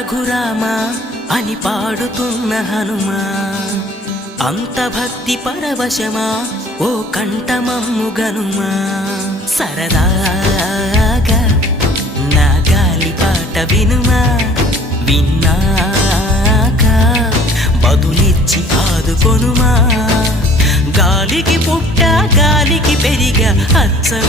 రఘురామా అని పాడుతున్న హనుమా, అంత భక్తి పరవశమా ఓ కంఠమమ్ము గనుమా. సరదాగా నా గాలి పాట వినుమా, విన్నాక బదులిచ్చి ఆదుకొనుమా. గాలికి పుట్ట గాలికి పెరిగా అచ్చం